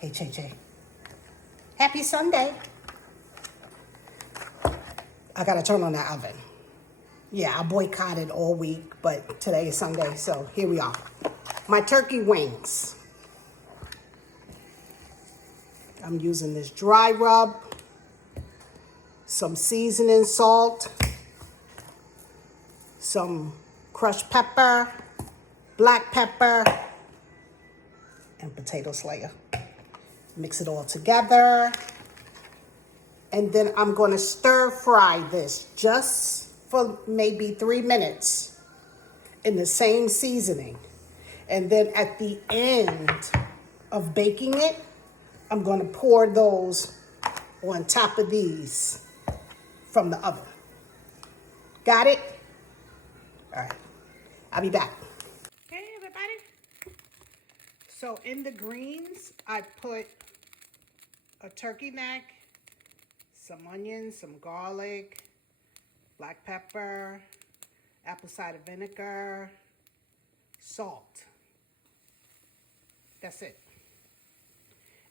Hey, JJ. Happy Sunday. I gotta turn on the oven. Yeah, I boycotted all week, but today is Sunday, so here we are. My turkey wings. I'm using this dry rub, some seasoning salt, some crushed pepper, black pepper, and potato slayer. Mix it all together. And then I'm going to stir fry this just for maybe 3 minutes in the same seasoning. And then at the end of baking it, I'm going to pour those on top of these from the oven. Got it? All right. I'll be back. Hey, everybody. So in the greens, I put a turkey neck, some onions, some garlic, black pepper, apple cider vinegar, salt. That's it.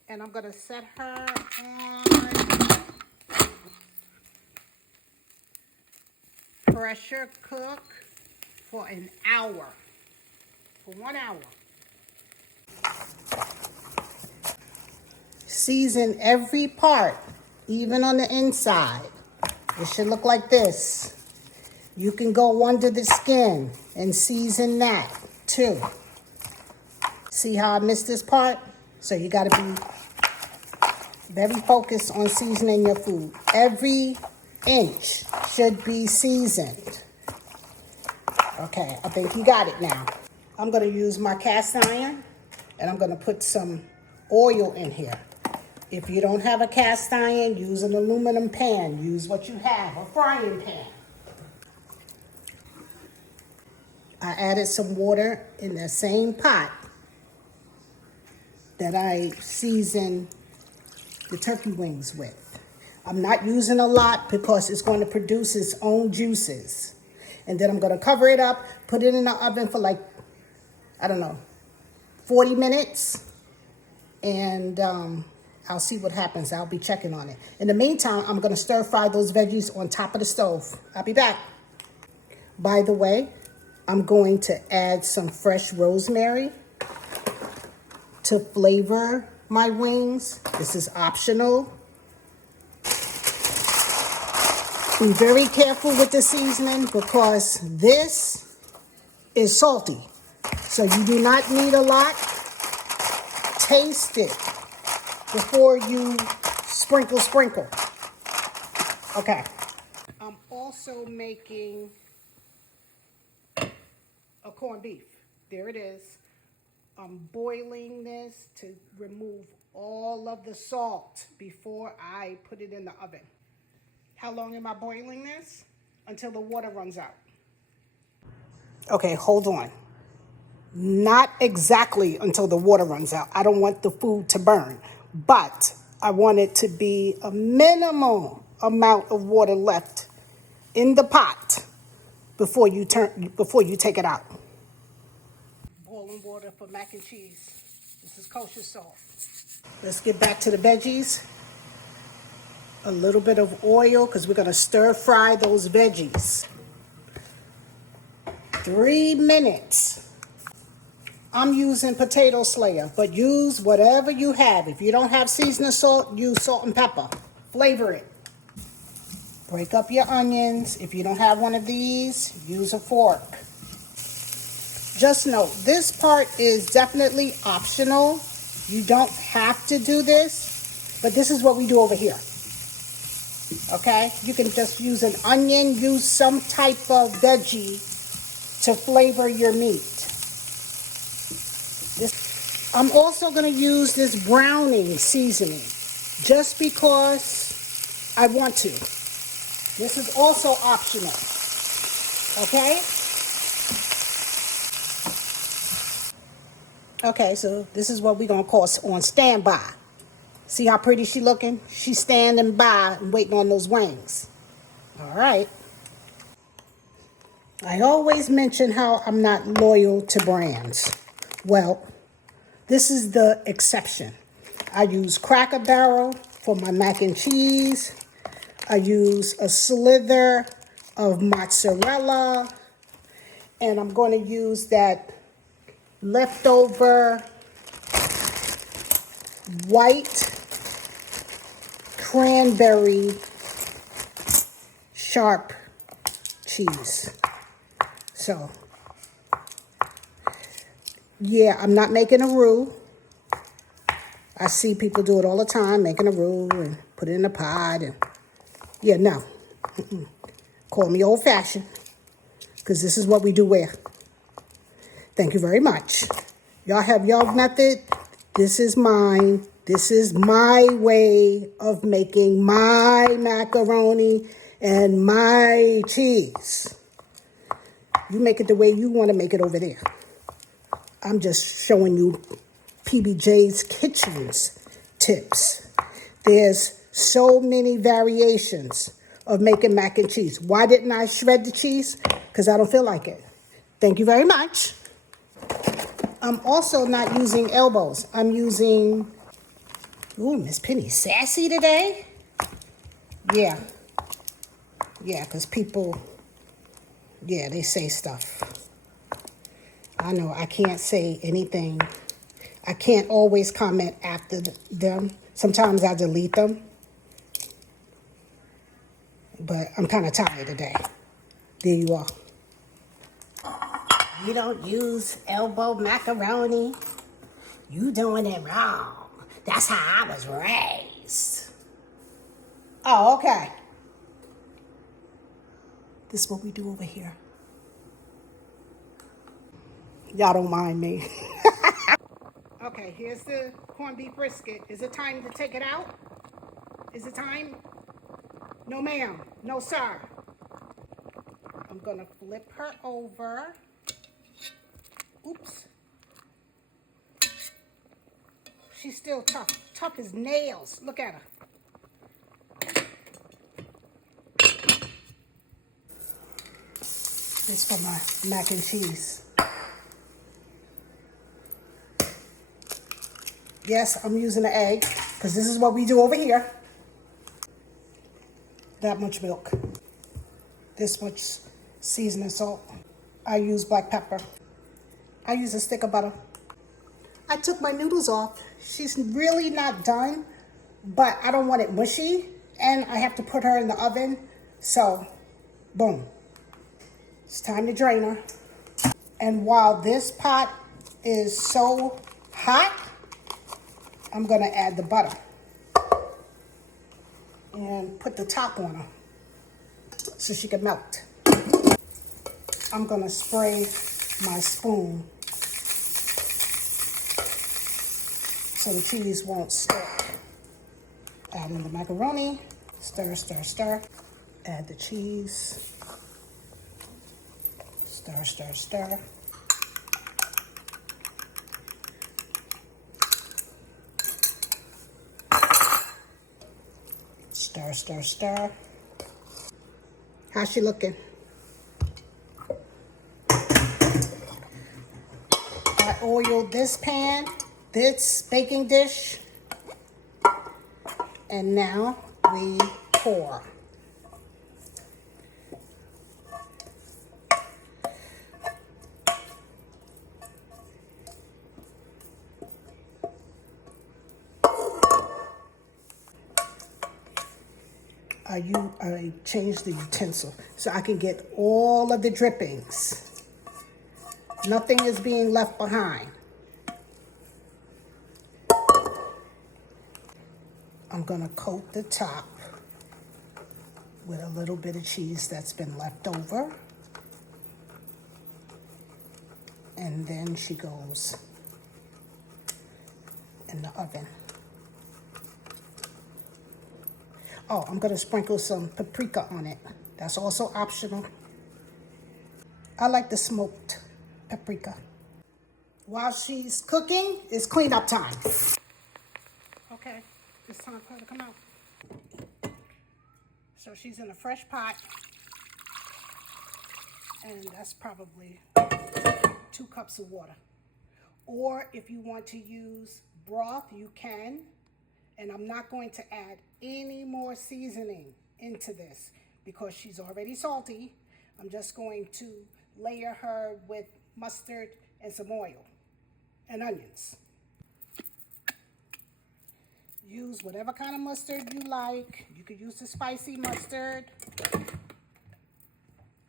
And I'm gonna set her on pressure cook for an hour, for 1 hour. Season every part, even on the inside. It should look like this. You can go under the skin and season that too. See how I missed this part? So you gotta be very focused on seasoning your food. Every inch should be seasoned. Okay, I think you got it now. I'm gonna use my cast iron and I'm gonna put some oil in here. If you don't have a cast iron, use an aluminum pan. Use what you have, a frying pan. I added some water in the same pot that I seasoned the turkey wings with. I'm not using a lot because it's going to produce its own juices. And then I'm going to cover it up, put it in the oven for like, I don't know, 40 minutes. And I'll see what happens. I'll be checking on it. In the meantime, I'm going to stir fry those veggies on top of the stove. I'll be back. By the way, I'm going to add some fresh rosemary to flavor my wings. This is optional. Be very careful with the seasoning because this is salty. So you do not need a lot. Taste it before you sprinkle. Okay. I'm also making a corned beef. There it is. I'm boiling this to remove all of the salt before I put it in the oven. How long am I boiling this? Until the water runs out. Okay, hold on. Not exactly until the water runs out. I don't want the food to burn, but I want it to be a minimal amount of water left in the pot before you take it out. Boiling water for mac and cheese. This is kosher salt. Let's get back to the veggies. A little bit of oil because we're going to stir fry those veggies. 3 minutes. I'm using potato slayer, but use whatever you have. If you don't have seasoning salt, use salt and pepper. Flavor it. Break up your onions. If you don't have one of these, use a fork. Just note, this part is definitely optional. You don't have to do this, but this is what we do over here. Okay? You can just use an onion, use some type of veggie to flavor your meat. I'm also going to use this browning seasoning just because I want to. This is also optional. Okay? Okay, so this is what we're going to call on standby. See how pretty she looking? She's standing by and waiting on those wings. All right. I always mention how I'm not loyal to brands. Well, this is the exception. I use Cracker Barrel for my mac and cheese. I use a slither of mozzarella. And I'm going to use that leftover white cranberry sharp cheese. So, yeah, I'm not making a roux. I see people do it all the time, making a roux and put it in a pot. And yeah, no. Call me old-fashioned, because this is what we do here. Thank you very much. Y'all have your method. This is mine. This is my way of making my macaroni and my cheese. You make it the way you want to make it over there. I'm just showing you PBJ's Kitchen's tips. There's so many variations of making mac and cheese. Why didn't I shred the cheese? Because I don't feel like it. Thank you very much. I'm also not using elbows. I'm using, ooh, Miss Penny sassy today. Yeah, because people, yeah, they say stuff. I know I can't say anything. I can't always comment after them. Sometimes I delete them. But I'm kind of tired today. There you are. You don't use elbow macaroni. You doing it wrong. That's how I was raised. Oh, okay. This is what we do over here. Y'all don't mind me. Okay, here's the corned beef brisket. Is it time to take it out? Is it time? No, ma'am. No, sir. I'm going to flip her over. Oops. She's still tough. Tough as nails. Look at her. This is for my mac and cheese. Yes, I'm using an egg because this is what we do over here. That much milk. This much seasoning salt. I use black pepper. I use a stick of butter. I took my noodles off. She's really not done, but I don't want it mushy, and I have to put her in the oven. So, boom. It's time to drain her. And while this pot is so hot, I'm going to add the butter and put the top on her so she can melt. I'm going to spray my spoon so the cheese won't stick. Add in the macaroni. Stir, stir, stir. Add the cheese. Stir, stir, stir. Stir, stir, stir. How's she looking? I oiled this pan, this baking dish, and now we pour. I changed the utensil so I can get all of the drippings. Nothing is being left behind. I'm gonna coat the top with a little bit of cheese that's been left over. And then she goes in the oven. Oh, I'm gonna sprinkle some paprika on it. That's also optional. I like the smoked paprika. While she's cooking, it's cleanup time. Okay, it's time for her to come out. So she's in a fresh pot, and that's probably 2 cups of water. Or if you want to use broth, you can. And I'm not going to add any more seasoning into this because she's already salty. I'm just going to layer her with mustard and some oil and onions. Use whatever kind of mustard you like. You could use the spicy mustard.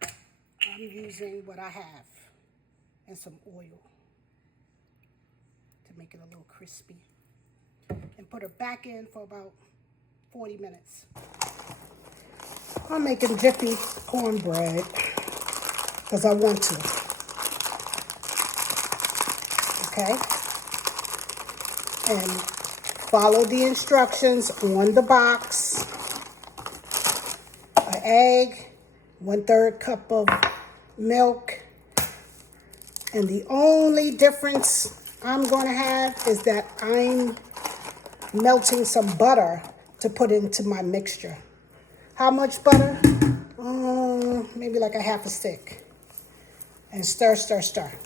I'm using what I have, and some oil to make it a little crispy. And put her back in for about 40 minutes. I'm making jiffy cornbread because I want to. Okay? And follow the instructions on the box. An egg, 1/3 cup of milk. And the only difference I'm going to have is that I'm melting some butter to put into my mixture. How much butter? Maybe like a half a stick. And stir, stir, stir.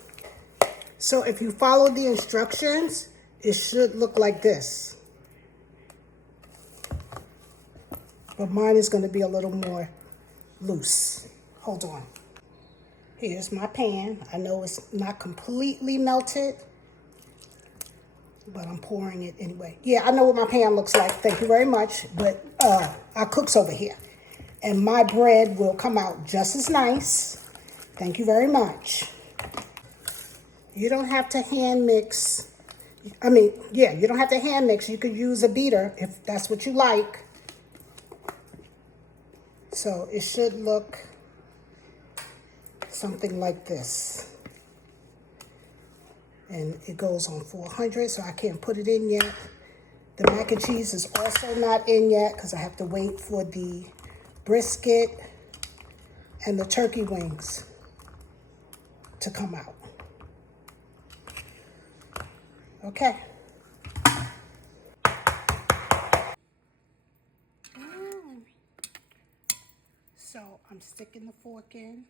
So if you follow the instructions, it should look like this. But mine is going to be a little more loose. Hold on. Here's my pan. I know it's not completely melted, but I'm pouring it anyway. Yeah, I know what my pan looks like. Thank you very much. But our cook's over here. And my bread will come out just as nice. Thank you very much. You don't have to hand mix. You don't have to hand mix. You could use a beater if that's what you like. So it should look something like this. And it goes on 400, so I can't put it in yet. The mac and cheese is also not in yet because I have to wait for the brisket and the turkey wings to come out. Okay. So I'm sticking the fork in,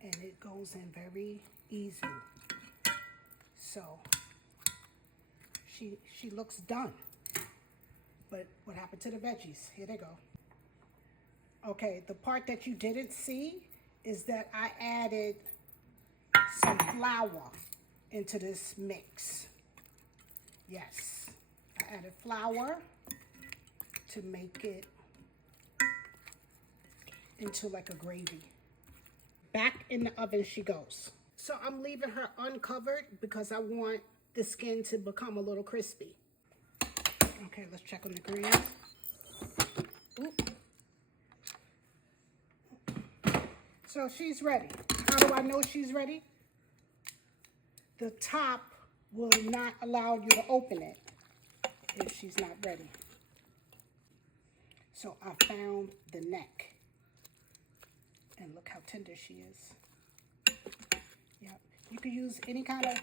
and it goes in very easy. So she looks done. But what happened to the veggies? Here they go. Okay, the part that you didn't see is that I added some flour into this mix. Yes, I added flour to make it into like a gravy. Back in the oven she goes. So I'm leaving her uncovered because I want the skin to become a little crispy. Okay, let's check on the greens. Oop. So she's ready. How do I know she's ready? The top will not allow you to open it if she's not ready. So I found the neck. And look how tender she is. Yep. You can use any kind of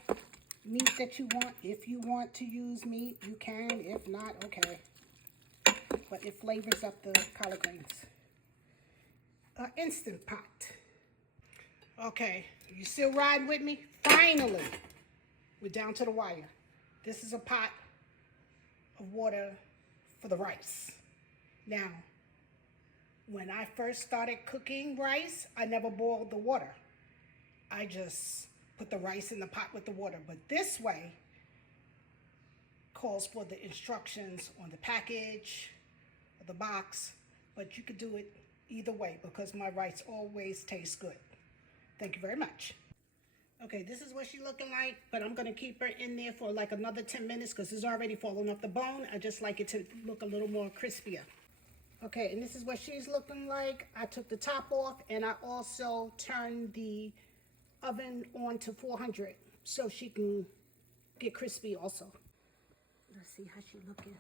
meat that you want. If you want to use meat, you can. If not, okay. But it flavors up the collard greens. Instant Pot. Okay, you still riding with me? Finally, we're down to the wire. This is a pot of water for the rice. Now, when I first started cooking rice, I never boiled the water. I just put the rice in the pot with the water. But this way calls for the instructions on the package or the box. But you could do it either way because my rice always tastes good. Thank you very much. Okay, this is what she's looking like, but I'm going to keep her in there for like another 10 minutes because it's already fallen off the bone. I just like it to look a little more crispier. Okay, and this is what she's looking like. I took the top off and I also turned the oven on to 400 so she can get crispy also. Let's see how she's looking.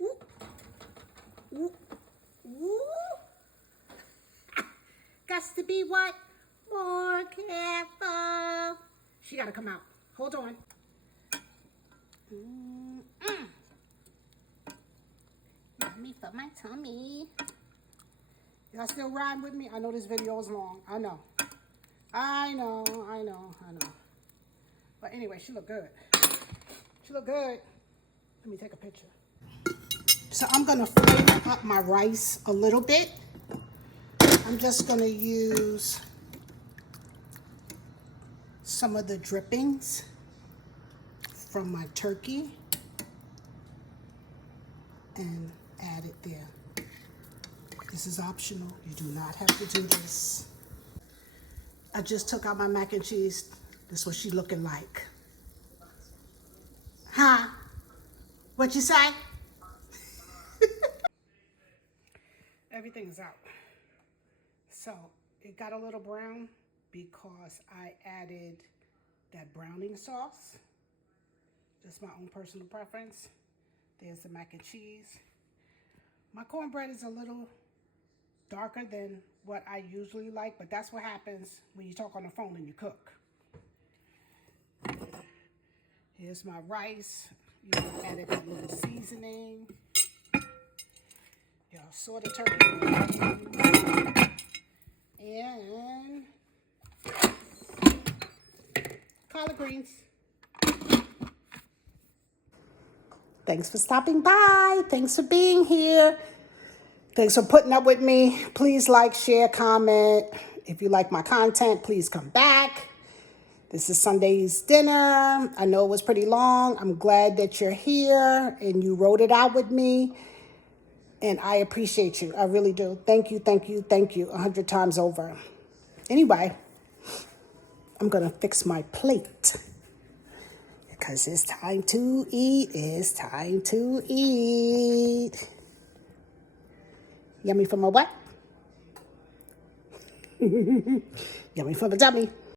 Ooh. Ooh. Ooh. Gots to be what? More careful. She gotta come out. Hold on. Yummy for my tummy. Y'all still riding with me? I know this video is long. I know. But anyway, she look good. She look good. Let me take a picture. So I'm gonna flavor up my rice a little bit. I'm just gonna use some of the drippings from my turkey and add it there. This is optional. You do not have to do this. I just took out my mac and cheese. This is what she looking like. Huh? What you say? Everything is out. So it got a little brown because I added that browning sauce. Just my own personal preference. There's the mac and cheese. My cornbread is a little darker than what I usually like, but that's what happens when you talk on the phone and you cook. Here's my rice. You know, added a little seasoning. Y'all saw the turkey. And collard greens. Thanks for stopping by. Thanks for being here. Thanks for putting up with me. Please like, share, comment. If you like my content, please come back. This is Sunday's dinner. I know it was pretty long. I'm glad that you're here and you wrote it out with me. And I appreciate you. I really do. Thank you, thank you, thank you 100 times over. Anyway, I'm going to fix my plate because it's time to eat. It's time to eat. Yummy for my what? Yummy for my tummy.